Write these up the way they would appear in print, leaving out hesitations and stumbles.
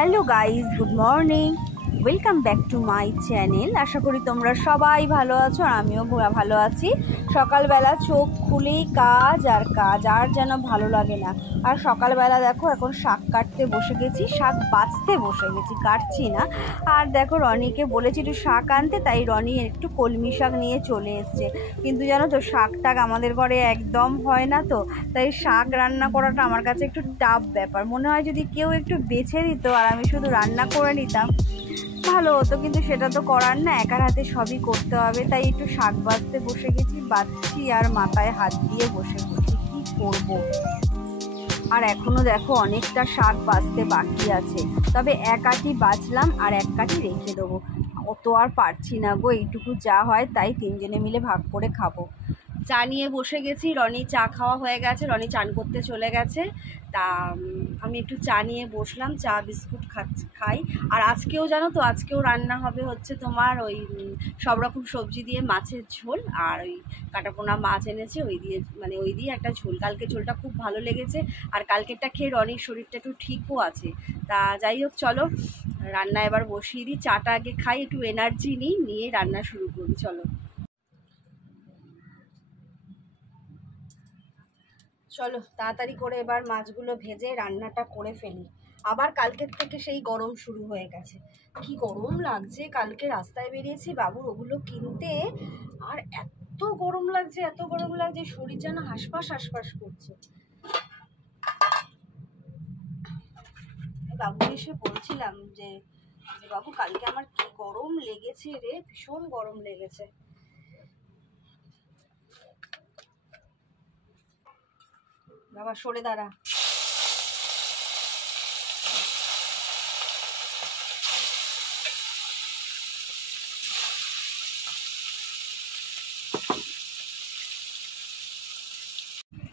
Hello guys, good morning, welcome back to my channel. আশা করি তোমরা সবাই ভালো আছো আর আমিও ভালো আছি। সকালবেলা চোখ খুলেই কাজ আর কাজ, আর যেন ভালো লাগে না। আর সকালবেলা দেখো এখন শাক কাটতে বসে গেছি, শাক বাছতে বসে গেছি, কাটছি না। আর দেখো রনিকে বলেছি একটু শাক আনতে, তাই রনি একটু কলমি শাক নিয়ে চলে এসছে। কিন্তু জানো তো শাক টাক আমাদের ঘরে একদম হয় না, তো তাই শাক রান্না করাটা আমার কাছে একটু টাফ ব্যাপার। মনে হয় যদি কেউ একটু বেছে দিত আর আমি শুধু রান্না করে নিতাম ভালো হতো, কিন্তু সেটা তো করার না, একার হাতে সবই করতে হবে। তাই একটু শাক বাছতে বসে গেছি, বাছছি আর মাথায় হাত দিয়ে বসে বসে কি করব। আর এখনো দেখো অনেকটা শাক বাছতে বাকি আছে, তবে এক আটি বাছলাম আর এক কাটি রেখে দেবো। অত আর পারছি না গো, এইটুকু যা হয় তাই তিনজনে মিলে ভাগ করে খাবো। চা নিয়ে বসে গেছি, রনি চা খাওয়া হয়ে গেছে, রনি চান করতে চলে গেছে। তা আমি একটু চা নিয়ে বসলাম, চা বিস্কুট খাই। আর আজকেও জানো তো, আজকেও রান্না হবে হচ্ছে তোমার ওই সব রকম সবজি দিয়ে মাছের ঝোল, আর ওই কাটাপোনা মাছ এনেছে ওই দিয়ে একটা ঝোল। কালকে ঝোলটা খুব ভালো লেগেছে, আর কালকেরটা খেয়ে রনির শরীরটা একটু ঠিকও আছে। তা যাই হোক, চলো রান্না এবার বসিয়ে দিই। চাটা আগে খাই, একটু এনার্জি নিয়ে রান্না শুরু করি, চলো। চলো তাড়াতাড়ি করে এবার মাছগুলো ভেজে রান্নাটা করে ফেলি। আবার কালকের থেকে সেই গরম শুরু হয়ে গেছে, কি গরম লাগছে। কালকে রাস্তায় বেরিয়েছি বাবুর ওগুলো কিনতে, আর এত গরম লাগছে, এত গরম লাগছে, শরীর যেন হাঁসফাঁস হাঁসফাঁস করছে। বাবু এসে বলছিলাম যে বাবু কালকে আমার কি গরম লেগেছে রে, ভীষণ গরম লেগেছে। বাবা সরে দাঁড়া।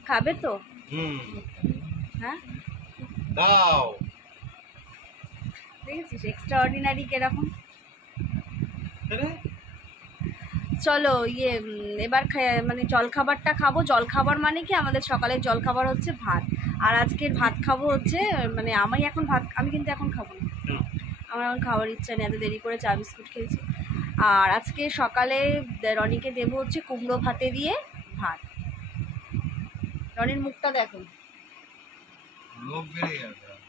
খাবে তো? হ্যাঁ দাও। দেখেছিস এক্সট্রা অর্ডিনারি কিরকম। চলো এবার মানে জলখাবারটা খাবো। জলখাবার মানে কি, আমাদের সকালের জলখাবার হচ্ছে ভাত, আর আজকের ভাত খাবো হচ্ছে মানে আমি কিন্তু এখন খাবো না, আমার এখন খাওয়ার ইচ্ছা নেই, এত দেরি করে চা বিস্কুট খেয়েছি। আর আজকে সকালে রনিকে দেবো হচ্ছে কুমড়ো ভাতে দিয়ে ভাত। রনির মুখটা দেখো,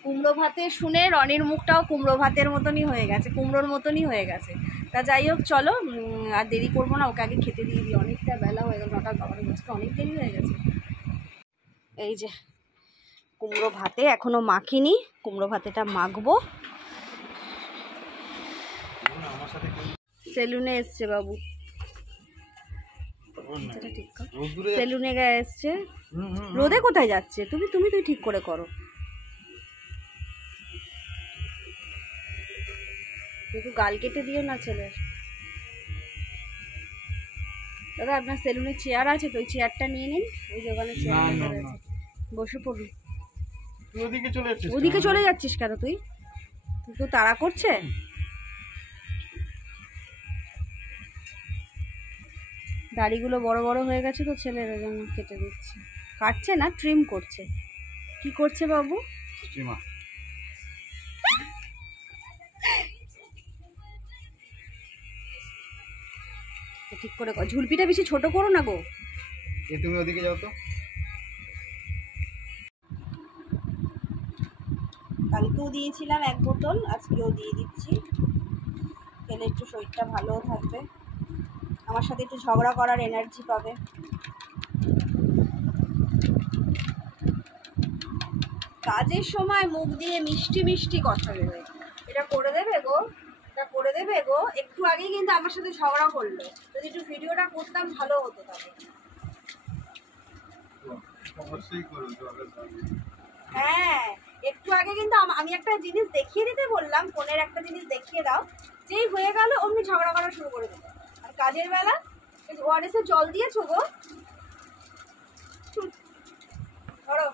কুমড়ো ভাতে শুনে রনির মুখটাও কুমড়ো ভাতের মতনই হয়ে গেছে, কুমড়োর মতনই হয়ে গেছে। তা যাই হোক চলো, আর দেরি করবো না, ওকে আগে খেতে দিয়ে দিই, অনেকটা বেলা হয়ে গেল, 9টা বাবার আজকে অনেক দেরি হয়ে গেছে। এই যে কুমড়ো ভাতে এখনো মাখিনি, কুমড়ো ভাতেটা মাখবো। সেলুনে এসছে বাবু, সেলুনে এসছে। রোদে কোথায় যাচ্ছে? তুমি ঠিক করে করো, একটু গাল কেটে দিও না ছেলের। দাদা আপনার সেলুনে চেয়ার আছে তো, ওই চেয়ারটা নিয়ে নিন, ওই যে ওখানে চেয়ার আছে, বসে পড়ুন। ওদিকে চলে যাচ্ছিস কেন? তুই তো তাড়া করছে। দাড়িগুলো বড় বড় হয়ে গেছে তো ছেলের, জন্য কেটে দিচ্ছে। কাটছে না, ট্রিম করছে। কি করছে বাবু? ঠিক করে ঝুলপিটা বেশি ছোট করো না গো। তুমি ওদিকে যাও তো। কালকেও দিয়েছিলাম 1 বোতল, আজকেও দিয়ে দিচ্ছি, খেলে একটু শরীরটা ভালোও থাকবে, আমার সাথে একটু ঝগড়া করার এনার্জি পাবে। কাজের সময় মুখ দিয়ে মিষ্টি মিষ্টি কথা বেরোয়। এটা করে দেবে গো, এটা করে দেবে গো। একটু আগেই কিন্তু আমার সাথে ঝগড়া করলো, যদি একটু ভিডিওটা করতাম ভালো হতো। তবে হ্যাঁ, একটু আগে কিন্তু আমি একটা জিনিস দেখিয়ে দিতে বললাম, ফোনের একটা জিনিস দেখিয়ে দাও, যেই হয়ে গেল অমনি ঝগড়া করা শুরু করে দিল। আর কাজের বেলা ওআরএসে জল দিয়েছো গো, ধরো।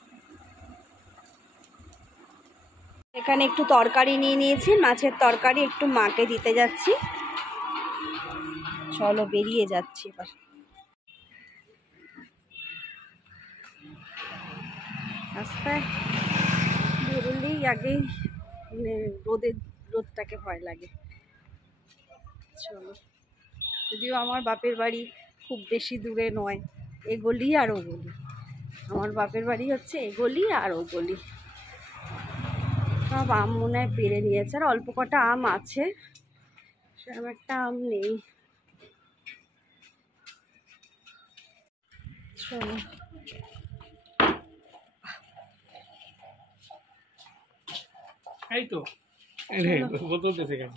এখানে একটু তরকারি নিয়ে নিয়েছি, মাছের তরকারি, একটু মাকে দিতে যাচ্ছি। চলো বেরিয়ে যাচ্ছি এবার। রাস্তায় বেরোলেই আগেই মানে রোদটাকে ভয় লাগে। চলো, যদিও আমার বাপের বাড়ি খুব বেশি দূরে নয়, এ গলি আর ও গলি। আমার বাপের বাড়ি হচ্ছে এ গলি আর ও গলি। সব আম মনে হয় পেরে নিয়েছে, আর অল্প কটা আম আছে, সেরকম একটা আম নেই। চলো, এই তো বোতল দিতে কেন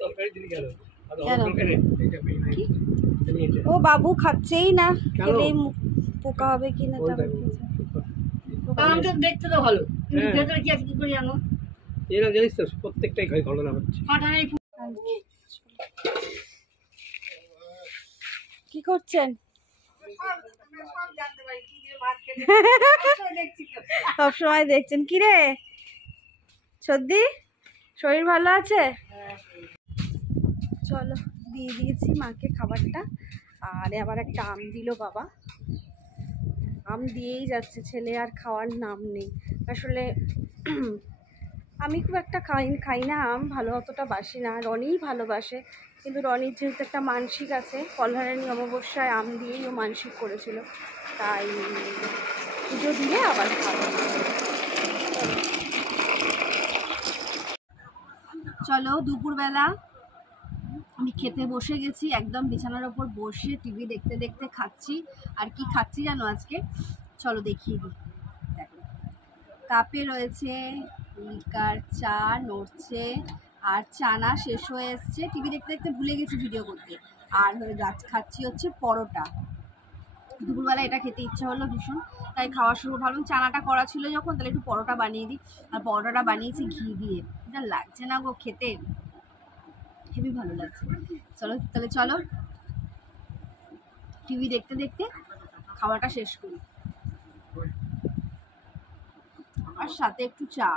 তরকারি দিলি গেল ও বাবু খাচ্ছেই না, খেলেই পোকা হবে কিনা আমটা দেখতে তো ভালো, কিন্তু ভেতরে কি আছে কি করে জানো? এরা জানিস তো প্রত্যেকটাই ঘটনা হচ্ছে। কি করছেন? সবসময় দেখছেন। কি রে সর্দি, শরীর ভালো আছে? চলো, দিয়ে দিয়েছি মাকে খাবারটা। আর আবার একটা আম দিল বাবা, আম দিয়েই যাচ্ছে, ছেলে আর খাওয়ার নাম নেই। আসলে আমি খুব একটা খাই না আম, ভালো অতটা বাসি না, রনিই ভালোবাসে। কিন্তু রনির যেহেতু একটা মানসিক আছে, কল্যাণী অমাবস্যায় আম দিয়েই ও মানসিক করেছিল, তাই পুজো দিয়ে আবার খাবো। চলো, দুপুরবেলা আমি খেতে বসে গেছি, একদম বিছানার ওপর বসে টিভি দেখতে দেখতে খাচ্ছি। আর কি খাচ্ছি জানো আজকে? চলো দেখিয়ে দিই। দেখো, কাপে রয়েছে লিকার চা, নড়ছে, আর চানা শেষ হয়ে এসছে, টিভি দেখতে দেখতে ভুলে গেছি ভিডিও করতে। আর খাচ্ছি হচ্ছে পরোটা। দুপুরবেলা এটা খেতে ইচ্ছা হলো ভীষণ, তাই খাওয়া শুরু। ভাবলাম চানাটা করা ছিল যখন, তাহলে একটু পরোটা বানিয়ে দিই। আর পরোটাটা বানিয়েছি ঘি দিয়ে, এটা লাগছে না গো খেতে, খুবই ভালো লাগছে। চলো তাহলে, চলো টিভি দেখতে দেখতে খাওয়াটা শেষ করি, আর সাথে একটু চা।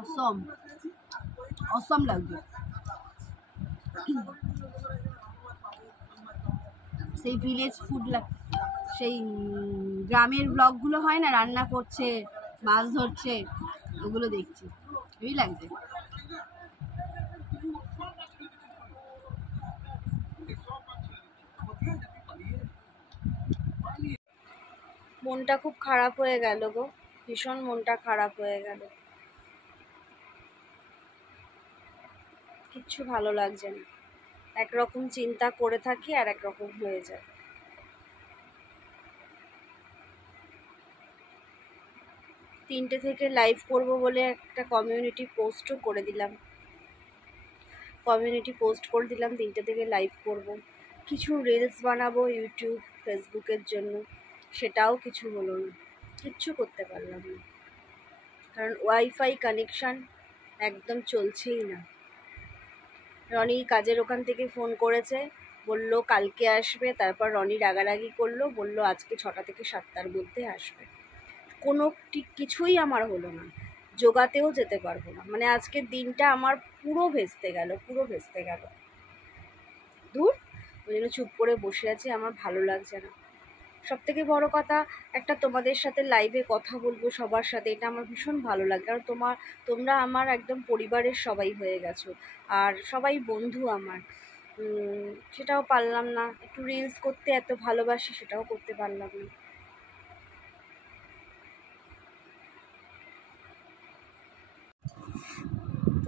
অসম অসম লাগবে। সেই ভিলেজ ফুড, সেই গ্রামের ব্লগগুলো হয় না, রান্না করছে, মাছ ধরছে, ওগুলো দেখছি, খুবই লাগছে। মনটা খুব খারাপ হয়ে গেল গো, ভীষণ মনটা খারাপ হয়ে গেল, কিচ্ছু ভালো লাগছে না। একরকম চিন্তা করে থাকি আর একরকম হয়ে যায়। 3টে থেকে লাইভ করব বলে একটা কমিউনিটি পোস্টও করে দিলাম, 3টে থেকে লাইভ করব। কিছু রিলস বানাবো ইউটিউব ফেসবুকের জন্য, সেটাও কিছু হলো না, কিচ্ছু করতে পারলাম না, কারণ ওয়াইফাই কানেকশান একদম চলছেই না। রনি কাজের ওখান থেকে ফোন করেছে, বলল কালকে আসবে, তারপর রনি রাগারাগি করলো, বলল আজকে 6টা থেকে 7টার মধ্যে আসবে। কোনো কিছুই আমার হলো না, যোগাতেও যেতে পারবো না, মানে আজকের দিনটা আমার পুরো ভেস্তে গেল। দূর, ওই জন্য চুপ করে বসে আছি, আমার ভালো লাগছে না। সবথেকে বড় কথা, একটা তোমাদের সাথে লাইভে কথা বলবো সবার সাথে, এটা আমার ভীষণ ভালো লাগে, কারণ তোমরা আমার একদম পরিবারের সবাই হয়ে গেছো, আর সবাই বন্ধু আমার। সেটাও পারলাম না, একটু রিলস করতে এত ভালোবাসি, সেটাও করতে পারলাম না।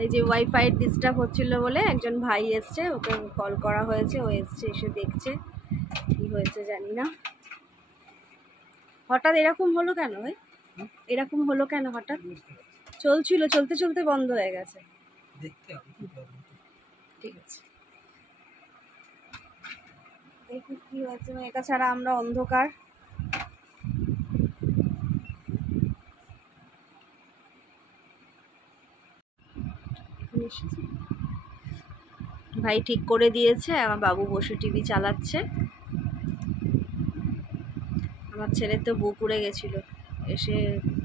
এই যে ওয়াইফাই ডিস্টার্ব হচ্ছিলো বলে একজন ভাই এসছে, ওকে কল করা হয়েছে, ও এসছে, এসে দেখছে কি হয়েছে জানি না। হঠাৎ এরকম হলো কেন ভাই? এরকম হলো কেন হঠাৎ? চলছিল, চলতে চলতে বন্ধ হয়ে গেছে। ঠিক আছে, দেখুন কি হয়েছে। এটা ছাড়া আমরা অন্ধকার। ভাই ঠিক করে দিয়েছে, আমার বাবু বসে টিভি চালাচ্ছে। আমার ছেলে তো বুক উড়ে গেছিলো, এসে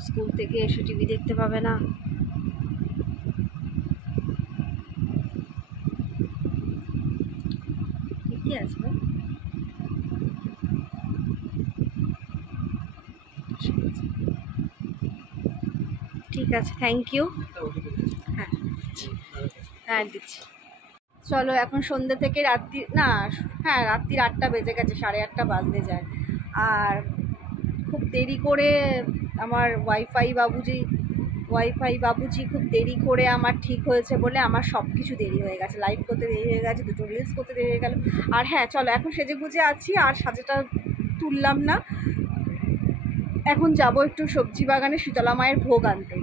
স্কুল থেকে এসে টিভি দেখতে পাবে না। ঠিকই আছে ভাই। ঠিক আছে, থ্যাংক ইউ। হ্যাঁ হ্যাঁ দিচ্ছি। চলো এখন সন্ধ্যে থেকে রাত্রি না, হ্যাঁ রাত্রির 8টা বেজে গেছে, 8:30 বাজতে যায়। আর খুব দেরি করে আমার ওয়াইফাই বাবুজি খুব দেরি করে আমার ঠিক হয়েছে বলে আমার সব কিছু দেরি হয়ে গেছে। লাইভ করতে দেরি হয়ে গেছে, দুটো রিলস করতে দেরি হয়ে গেল। আর হ্যাঁ চলো এখন সেজে গুজে আছি, আর সাজেটা তুললাম না। এখন যাব একটু সবজি বাগানে শীতলা মায়ের ভোগ আনতে।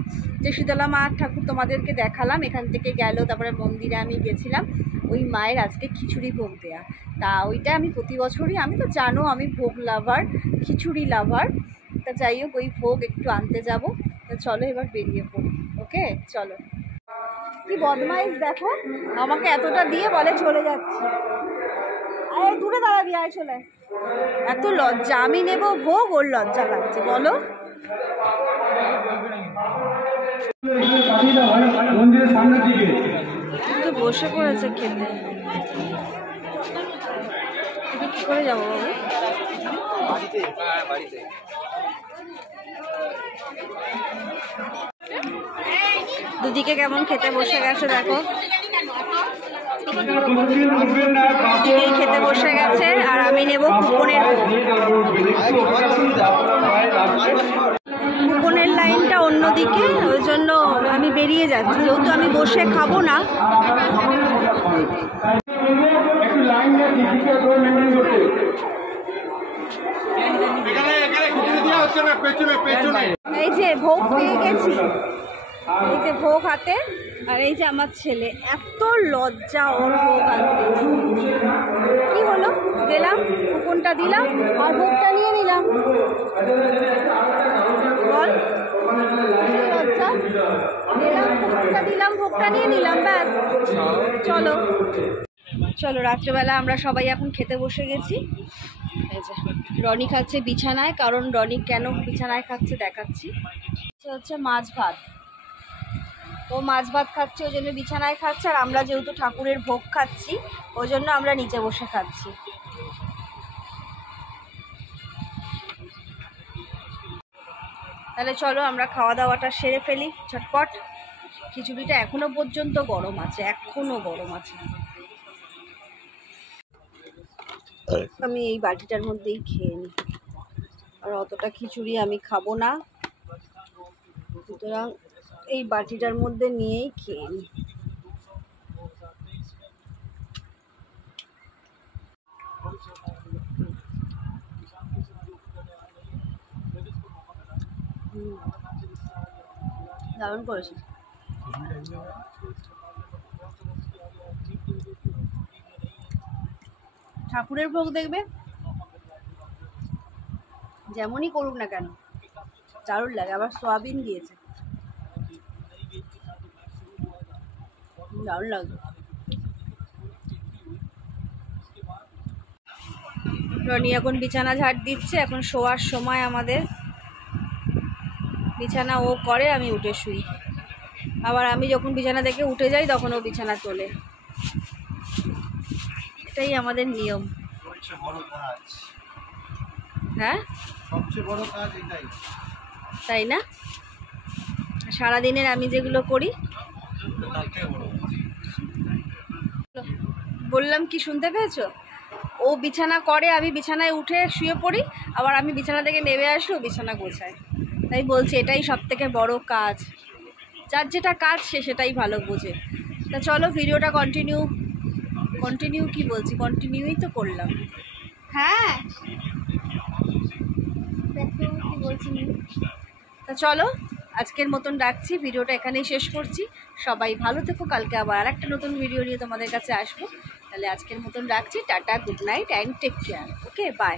যে শীতলা মার ঠাকুর তোমাদেরকে দেখালাম, এখান থেকে গেল, তারপরে মন্দিরে আমি গেছিলাম, ওই মায়ের আজকে খিচুড়ি ভোগ দেয়া। তা ওইটা আমি প্রতি বছরই, আমি তো জানো আমি ভোগ লাভার, খিচুড়ি লাভার। তা যাই হোক ওই ভোগ একটু আনতে যাব। তা চলো এবার বেরিয়ে পড়ি। ওকে চলো। কি বদমাইশ দেখো, আমাকে এতটা দিয়ে বলে চলে যাচ্ছি। আরে দূরে দাঁড়াবি, আয় চলে। এত লজ্জা, আমি নেব ভোগ, ওর লজ্জা লাগছে বলো। মন্দিরের সামনের দিকে তো বসে পড়েছে খেতে, কি করে যাবো বাবু? দুদিকে কেমন খেতে বসে গেছে দেখো, দুদিকেই খেতে বসে গেছে। আর আমি নেব কুপনের ভোগ। কুপনের লাইনটা অন্যদিকে, ওই জন্য আমি বেরিয়ে যাচ্ছি, যেহেতু আমি বসে খাবো না। এই যে ভোগ পেয়ে গেছি, এই যে ভোগ হাতে, আর এই যে আমার ছেলে, এত লজ্জা ওর ভোগ আনতে। কি হলো, গেলাম কুপনটা দিলাম আর ভোগটা নিয়ে নিলাম, বল লজ্জা। গেলাম কুপনটা দিলাম, ভোগটা নিয়ে নিলাম, ব্যাস। চলো চলো, রাত্রেবেলা আমরা সবাই এখন খেতে বসে গেছি। এই যে রনি খাচ্ছে বিছানায়, কারণ রনি কেন বিছানায় খাচ্ছে দেখাচ্ছি। হচ্ছে মাছ ভাত, ও মাছ ভাত খাচ্ছে ওই জন্য বিছানায় খাচ্ছে। আর আমরা যেহেতু ঠাকুরের ভোগ খাচ্ছি ওই জন্য আমরা নিচে বসে খাচ্ছি। তাহলে চলো আমরা খাওয়া দাওয়াটা সেরে ফেলি ঝটপট। খিচুড়িটা এখনো পর্যন্ত গরম আছে, এখনো গরম আছে। আমি এই বাটিটার মধ্যেই খেয়ে নিই, আর অতটা খিচুড়ি আমি খাবো না, সুতরাং এই বাটিটার মধ্যে নিয়েই খেয়ে নিই। দারুণ করেছে। ঠাকুরের ভোগ দেখবে যেমনই করুক না কেন দারুণ লাগে। আবার সয়াবিন দিয়েছে, দারুণ লাগে। রনি এখন বিছানা ঝাড় দিচ্ছে, এখন শোয়ার সময় আমাদের। বিছানা ও করে, আমি উঠে শুই। আবার আমি যখন বিছানা থেকে উঠে যাই তখন ও বিছানা তোলে, এটাই আমাদের নিয়ম। হ্যাঁ সবচেয়ে বড় কাজ এটাই, তাই না? সারাদিনের আমি যেগুলো করি, বললাম কি শুনতে পেয়েছো? ও বিছানা করে, আমি বিছানায় উঠে শুয়ে পড়ি, আবার আমি বিছানা থেকে নেমে আসি ও বিছানা গোছায়। তাই বলছি এটাই সব থেকে বড় কাজ। যার যেটা কাজ সে সেটাই ভালো বোঝে। তা চলো ভিডিওটা কন্টিনিউই তো করলাম। হ্যাঁ দেখো কি বলছি। তা চলো আজকের মতন রাখছি, ভিডিওটা এখানেই শেষ করছি। সবাই ভালো থেকো, কালকে আবার আরেকটা নতুন ভিডিও নিয়ে তোমাদের কাছে আসবো। তাহলে আজকের মতন রাখছি, tata, good night and take care. Okay by.